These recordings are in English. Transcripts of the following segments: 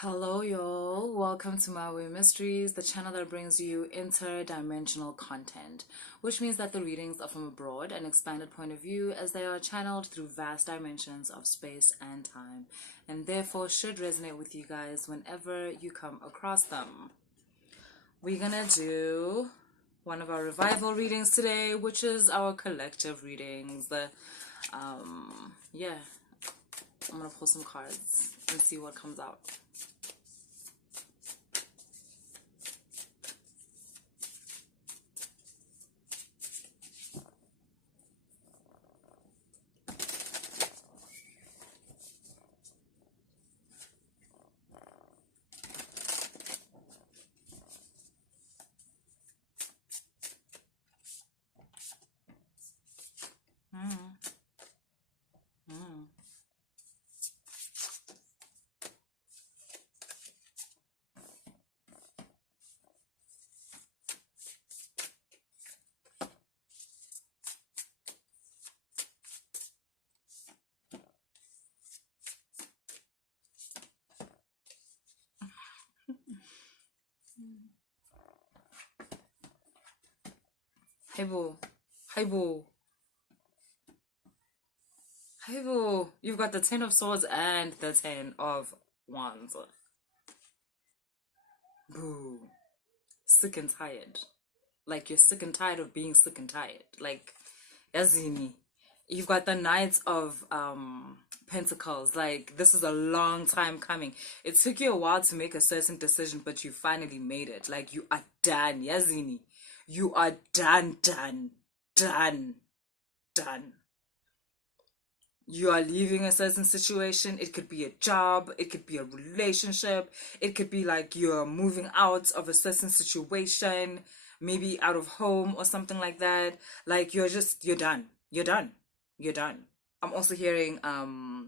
Hello, y'all. Welcome to My Way Mysteries, the channel that brings you interdimensional content, which means that the readings are from a broad and expanded point of view as they are channeled through vast dimensions of space and time, and therefore should resonate with you guys whenever you come across them. We're gonna do one of our revival readings today, which is our collective readings. Yeah, I'm gonna pull some cards and see what comes out. Hey boo. Hey boo. Hey boo. You've got the Ten of Swords and the Ten of Wands. Boo. Sick and tired. Like you're sick and tired of being sick and tired. Like, yazini. You've got the Knights of Pentacles. Like, this is a long time coming. It took you a while to make a certain decision, but you finally made it. Like, you are done. Yazini. You are done. You are leaving a certain situation. It could be a job, it could be a relationship, it could be like you're moving out of a certain situation, maybe out of home or something like that. Like you're done. I'm also hearing ubaba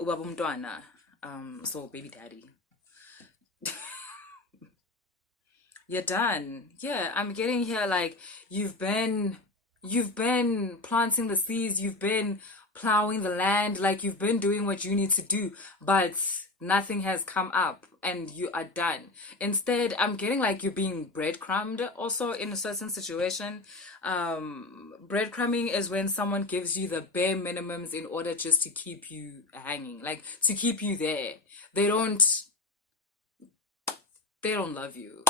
umntwana, so baby daddy. You're done. Yeah, I'm getting here like you've been planting the seeds, you've been plowing the land, like you've been doing what you need to do, but nothing has come up and you are done. Instead, I'm getting like you're being breadcrumbed also in a certain situation. Breadcrumbing is when someone gives you the bare minimums in order just to keep you hanging, like to keep you there. They don't they don't love you.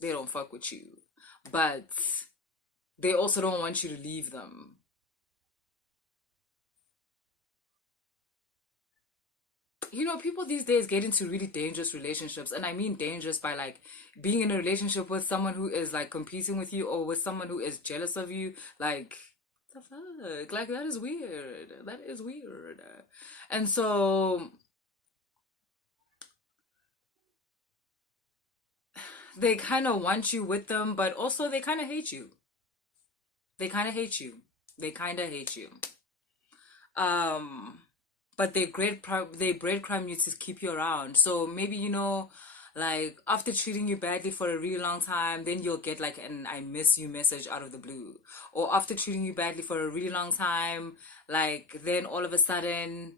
They don't fuck with you. But they also don't want you to leave them. You know, people these days get into really dangerous relationships, and I mean dangerous by like being in a relationship with someone who is like competing with you or with someone who is jealous of you. Like, the fuck? Like, that is weird. That is weird. And so they kind of want you with them, but also they kind of hate you. They kind of hate you. They kind of hate you. Um, but they breadcrumb you to keep you around. So maybe like after treating you badly for a really long time, then you'll get like an "I miss you" message out of the blue. Or after treating you badly for a really long time, like then all of a sudden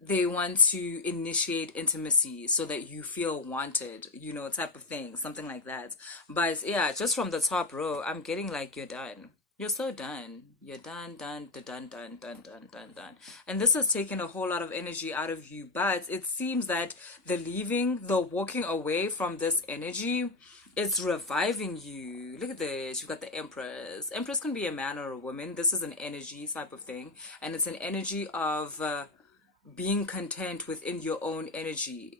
they want to initiate intimacy so that you feel wanted, type of thing, something like that. But yeah, just from the top row, I'm getting like you're done. You're so done. You're done, done, done. And this has taken a whole lot of energy out of you. But it seems that the walking away from this energy, it's reviving you. Look at this. You've got the Empress. Empress can be a man or a woman. This is an energy type of thing. And it's an energy of being content within your own energy,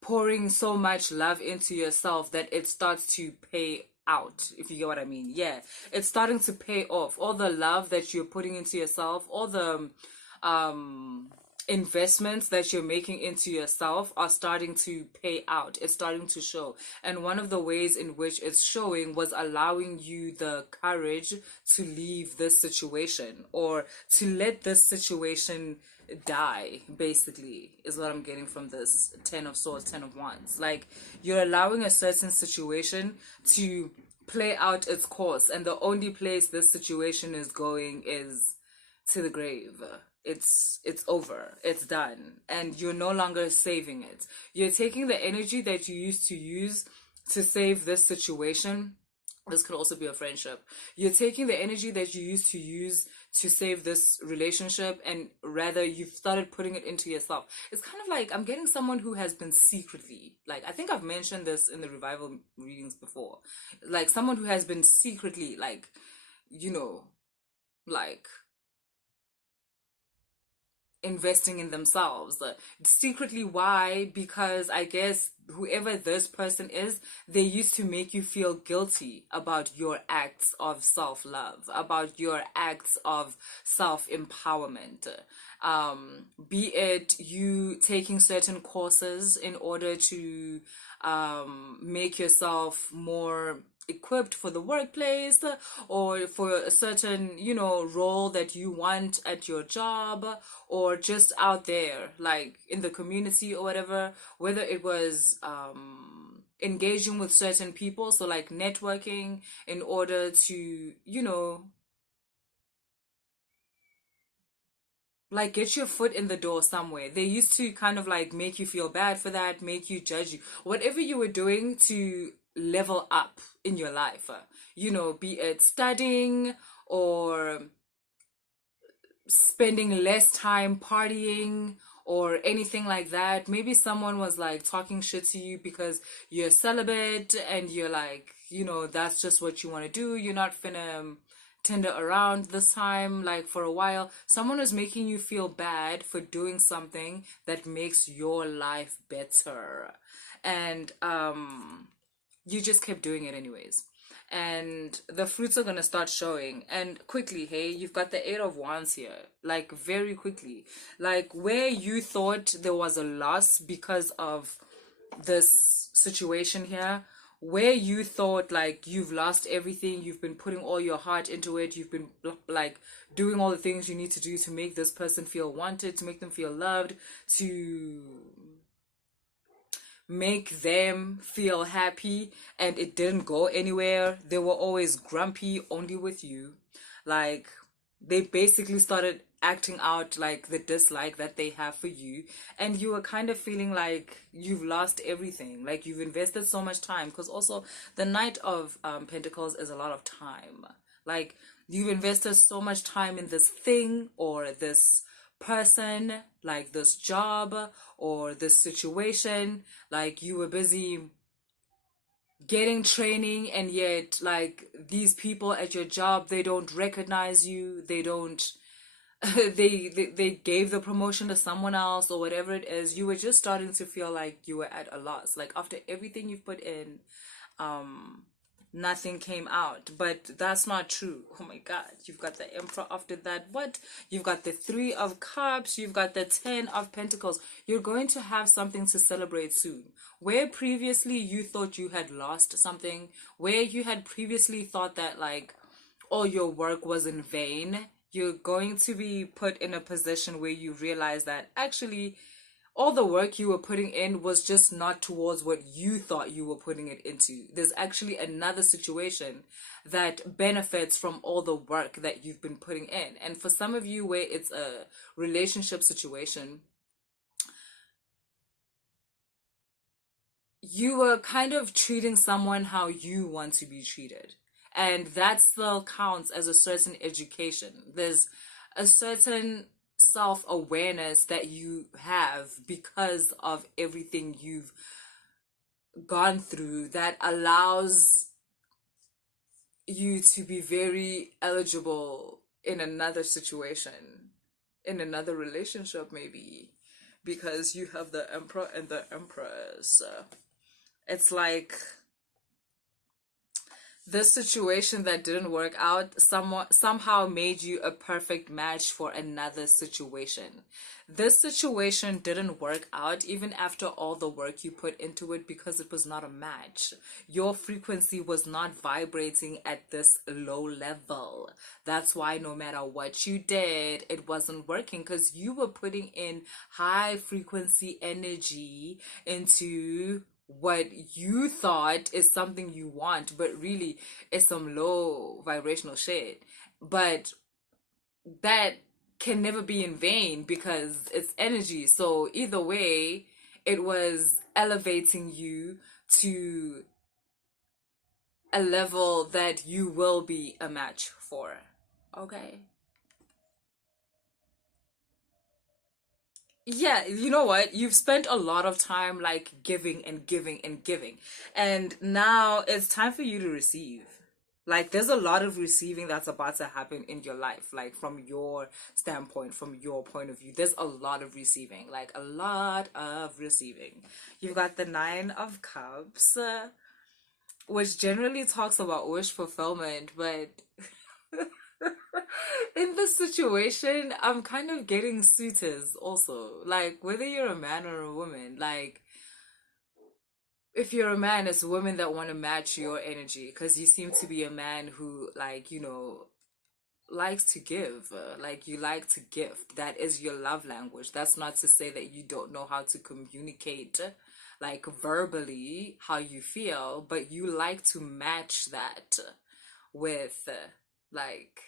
pouring so much love into yourself that it starts to pay out, if you get what I mean. Yeah, it's starting to pay off. All the love that you're putting into yourself, all the investments that you're making into yourself are starting to pay out. It's starting to show. And one of the ways in which it's showing was allowing you the courage to leave this situation, or to let this situation die, basically, is what I'm getting from this Ten of Swords, Ten of Wands. Like, you're allowing a certain situation to play out its course, and the only place this situation is going is to the grave. it's over, it's done, and you're no longer saving it. You're taking the energy that you used to use to save this situation. This could also be a friendship. You're taking the energy that you used to use to save this relationship, and rather you've started putting it into yourself. It's kind of like I'm getting someone who has been secretly, like, I think I've mentioned this in the revival readings before, like someone who has been secretly, like, you know, like investing in themselves secretly. Why? Because I guess whoever this person is, they used to make you feel guilty about your acts of self-love, about your acts of self-empowerment. Be it you taking certain courses in order to make yourself more equipped for the workplace, or for a certain, role that you want at your job, or just out there like in the community or whatever, whether it was engaging with certain people, so like networking in order to, like get your foot in the door somewhere. They used to kind of like make you feel bad for that, make you judge you. Whatever you were doing to level up in your life, be it studying or spending less time partying or anything like that. Maybe someone was like talking shit to you because you're celibate and you're like, that's just what you want to do. You're not finna Tinder around this time, like for a while. Someone is making you feel bad for doing something that makes your life better. And you just kept doing it anyways. And the fruits are gonna start showing, and quickly. Hey, you've got the 8 of Wands here, like very quickly. Like where you thought there was a loss because of this situation here, where you thought like you've lost everything, you've been putting all your heart into it, you've been like doing all the things you need to do to make this person feel wanted, to make them feel loved, to make them feel happy, and it didn't go anywhere. They were always grumpy only with you. Like they basically started acting out like the dislike that they have for you, and you were kind of feeling like you've lost everything, like you've invested so much time, because also the Knight of Pentacles is a lot of time. Like you've invested so much time in this thing or this person, like this job or this situation. Like you were busy getting training, and yet like these people at your job, they don't recognize you, they don't they gave the promotion to someone else or whatever it is. You were just starting to feel like you were at a loss, like after everything you've put in, nothing came out. But that's not true. Oh my god, you've got the Emperor after that. What? You've got the 3 of Cups, you've got the 10 of Pentacles. You're going to have something to celebrate soon. Where previously you thought you had lost something, where you had previously thought that like all your work was in vain, you're going to be put in a position where you realize that actually all the work you were putting in was just not towards what you thought you were putting it into. There's actually another situation that benefits from all the work that you've been putting in. And for some of you, where it's a relationship situation, you were kind of treating someone how you want to be treated. And that still counts as a certain education. There's a certain self-awareness that you have because of everything you've gone through that allows you to be very eligible in another situation, in another relationship maybe, because you have the Emperor and the Empress. It's like this situation that didn't work out somehow made you a perfect match for another situation. This situation didn't work out even after all the work you put into it, because it was not a match. Your frequency was not vibrating at this low level. That's why no matter what you did, it wasn't working, because you were putting in high frequency energy into what you thought is something you want, but really it's some low vibrational shit. But that can never be in vain because it's energy. So either way, it was elevating you to a level that you will be a match for. Okay. Yeah, you know what? You've spent a lot of time like giving and giving and giving. And now it's time for you to receive. Like there's a lot of receiving that's about to happen in your life. Like from your standpoint, from your point of view, there's a lot of receiving. Like a lot of receiving. You've got the Nine of Cups, which generally talks about wish fulfillment, but in this situation, I'm kind of getting suitors also. Like, whether you're a man or a woman, like, if you're a man, it's women that want to match your energy because you seem to be a man who, like, likes to give. Like, you like to gift. That is your love language. That's not to say that you don't know how to communicate, like, verbally how you feel, but you like to match that with, like,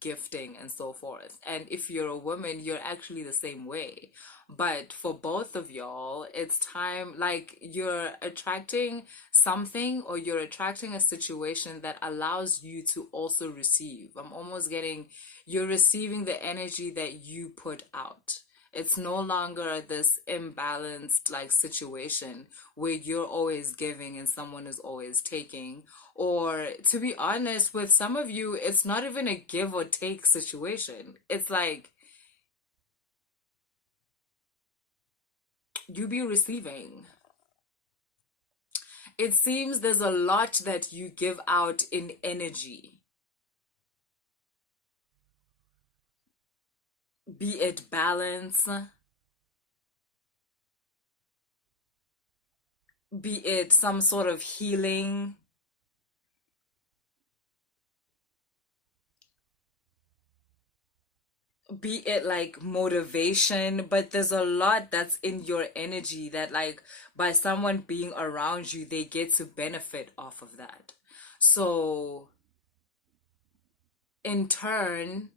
gifting and so forth. And if you're a woman, you're actually the same way. But for both of y'all, it's time, like you're attracting something or you're attracting a situation that allows you to also receive. I'm almost getting, you're receiving the energy that you put out. It's no longer this imbalanced like situation where you're always giving and someone is always taking. Or to be honest, with some of you, it's not even a give or take situation. It's like you be receiving. It seems there's a lot that you give out in energy, be it balance, be it some sort of healing, be it like motivation, but there's a lot that's in your energy that like by someone being around you, they get to benefit off of that. So in turn,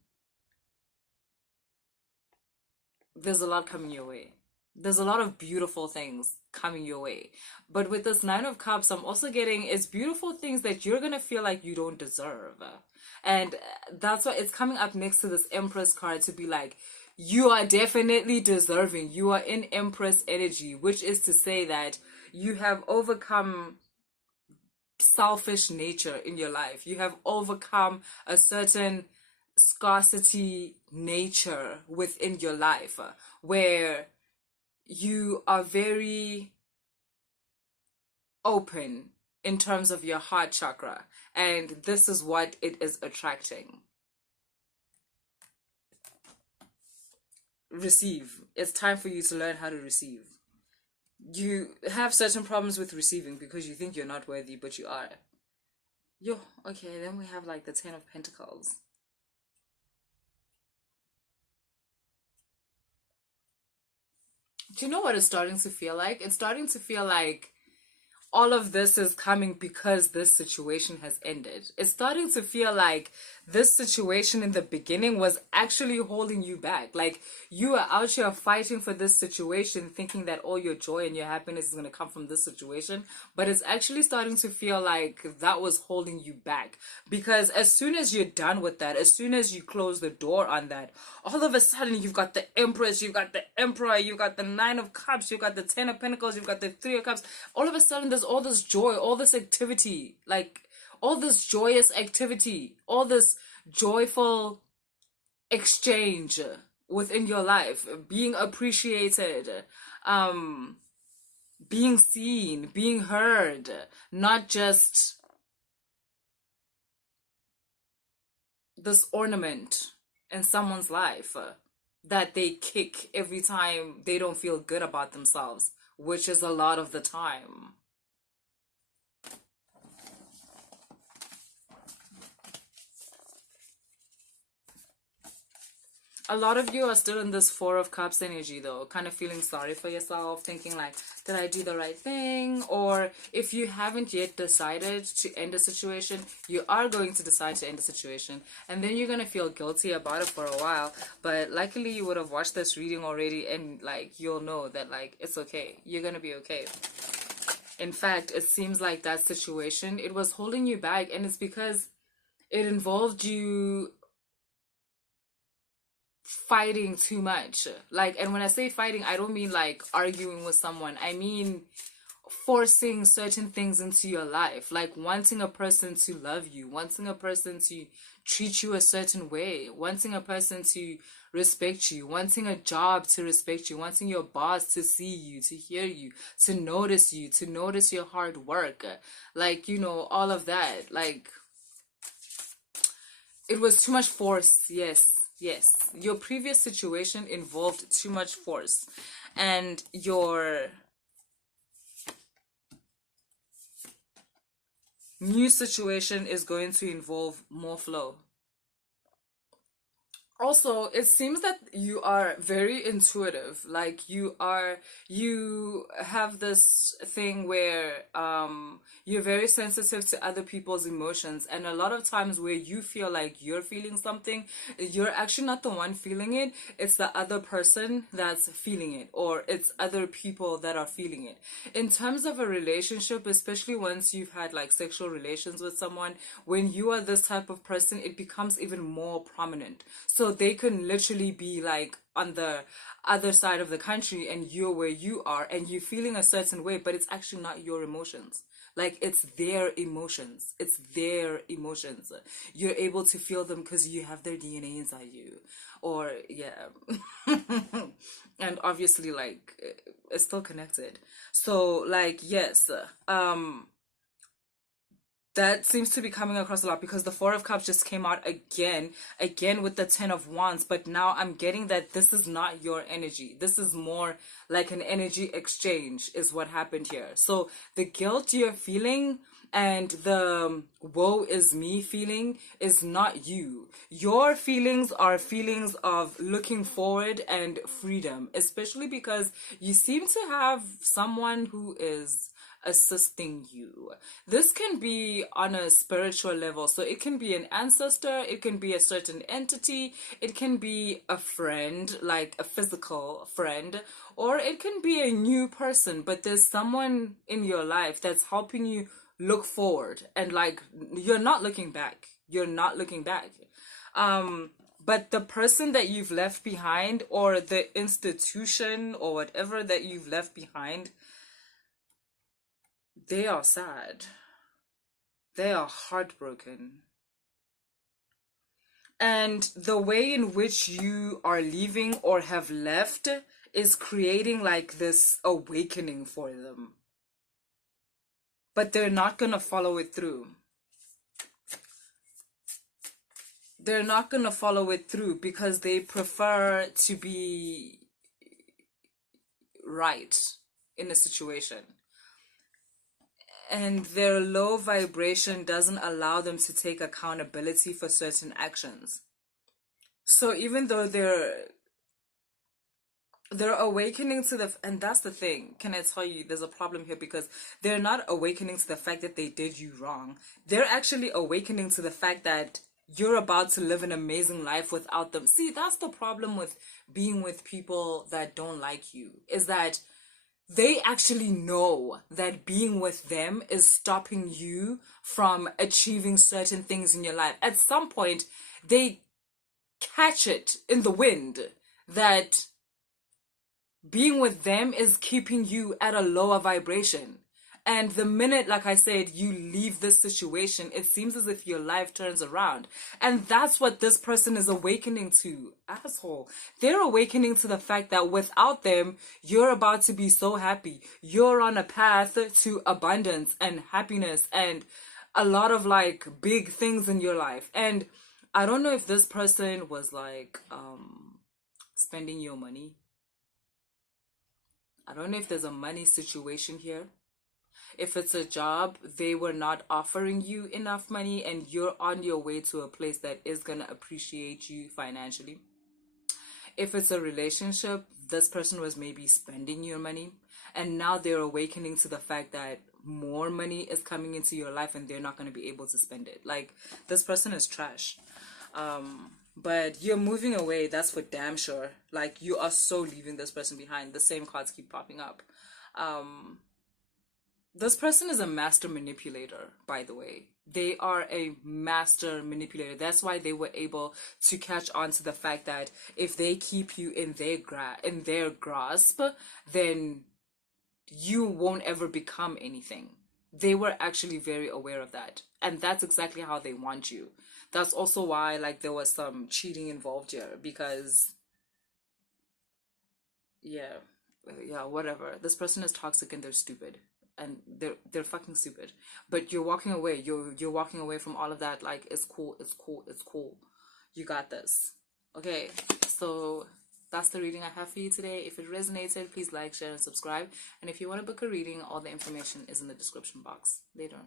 there's a lot coming your way. There's a lot of beautiful things coming your way. But with this Nine of Cups, I'm also getting it's beautiful things that you're gonna feel like you don't deserve. And that's why it's coming up next to this Empress card to be like, you are definitely deserving. You are in Empress energy, which is to say that you have overcome selfish nature in your life. You have overcome a certain scarcity nature within your life where you are very open in terms of your heart chakra, and this is what it is attracting. Receive. It's time for you to learn how to receive. You have certain problems with receiving because you think you're not worthy, but you are. Yo, okay, then we have like the Ten of Pentacles. Do you know what it's starting to feel like? It's starting to feel like all of this is coming because this situation has ended. It's starting to feel like this situation in the beginning was actually holding you back. Like you are out here fighting for this situation, thinking that all your joy and your happiness is going to come from this situation. But it's actually starting to feel like that was holding you back. Because as soon as you're done with that, as soon as you close the door on that, all of a sudden you've got the Empress, you've got the Emperor, you've got the Nine of Cups, you've got the Ten of Pentacles, you've got the Three of Cups. All of a sudden there's all this joy, all this activity, like all this joyous activity, all this joyful exchange within your life, being appreciated, being seen, being heard, not just this ornament in someone's life that they kick every time they don't feel good about themselves, which is a lot of the time. A lot of you are still in this Four of Cups energy though, kind of feeling sorry for yourself, thinking like, did I do the right thing? Or if you haven't yet decided to end a situation, you are going to decide to end the situation, and then you're going to feel guilty about it for a while. But luckily you would have watched this reading already, and like you'll know that like it's okay. You're going to be okay. In fact, it seems like that situation, it was holding you back, and it's because it involved you fighting too much. Like, and when I say fighting, I don't mean like arguing with someone. I mean forcing certain things into your life, like wanting a person to love you, wanting a person to treat you a certain way, wanting a person to respect you, wanting a job to respect you, wanting your boss to see you, to hear you, to notice you, to notice your hard work, like, you know, all of that. Like, it was too much force. Yes, your previous situation involved too much force, and your new situation is going to involve more flow. Also, it seems that you are very intuitive. Like you have this thing where you're very sensitive to other people's emotions, and a lot of times where you feel like you're feeling something, you're actually not the one feeling it. It's the other person that's feeling it, or it's other people that are feeling it. In terms of a relationship, especially once you've had like sexual relations with someone, when you are this type of person, it becomes even more prominent. So they can literally be like on the other side of the country and you're where you are and you're feeling a certain way, but it's actually not your emotions. Like, it's their emotions. It's their emotions. You're able to feel them because you have their DNA inside you. Or, yeah. And obviously, like, it's still connected. So, like, yes. That seems to be coming across a lot because the Four of Cups just came out again with the Ten of Wands. But now I'm getting that this is not your energy. This is more like an energy exchange is what happened here. So the guilt you're feeling and the woe is me feeling is not you. Your feelings are feelings of looking forward and freedom, especially because you seem to have someone who is assisting you. This can be on a spiritual level. So it can be an ancestor, it can be a certain entity, it can be a friend, like a physical friend, or it can be a new person, but there's someone in your life that's helping you look forward and like you're not looking back. You're not looking back. But the person that you've left behind, or the institution or whatever that you've left behind, they are sad. They are heartbroken. And the way in which you are leaving or have left is creating like this awakening for them. But they're not going to follow it through. They're not going to follow it through because they prefer to be right in a situation. And their low vibration doesn't allow them to take accountability for certain actions. So even though they're awakening to and that's the thing, can I tell you, there's a problem here because they're not awakening to the fact that they did you wrong. They're actually awakening to the fact that you're about to live an amazing life without them. See, that's the problem with being with people that don't like you, is that they actually know that being with them is stopping you from achieving certain things in your life. At some point, they catch it in the wind that being with them is keeping you at a lower vibration. And the minute, like I said, you leave this situation, it seems as if your life turns around. And that's what this person is awakening to, asshole. They're awakening to the fact that without them, you're about to be so happy. You're on a path to abundance and happiness and a lot of like big things in your life. And I don't know if this person was like spending your money. I don't know if there's a money situation here. If it's a job, they were not offering you enough money and you're on your way to a place that is going to appreciate you financially. If it's a relationship, this person was maybe spending your money, and now they're awakening to the fact that more money is coming into your life and they're not going to be able to spend it. Like, this person is trash. But you're moving away, that's for damn sure. Like, you are so leaving this person behind. The same cards keep popping up. This person is a master manipulator, by the way. They are a master manipulator. That's why they were able to catch on to the fact that if they keep you in their grasp, then you won't ever become anything. They were actually very aware of that. And that's exactly how they want you. That's also why, like, there was some cheating involved here, because yeah, whatever. This person is toxic and they're stupid. And they're fucking stupid. But you're walking away. You're walking away from all of that. Like, it's cool, it's cool, it's cool. You got this. Okay, so that's the reading I have for you today. If it resonated, please like, share, and subscribe. And if you want to book a reading, all the information is in the description box. Later.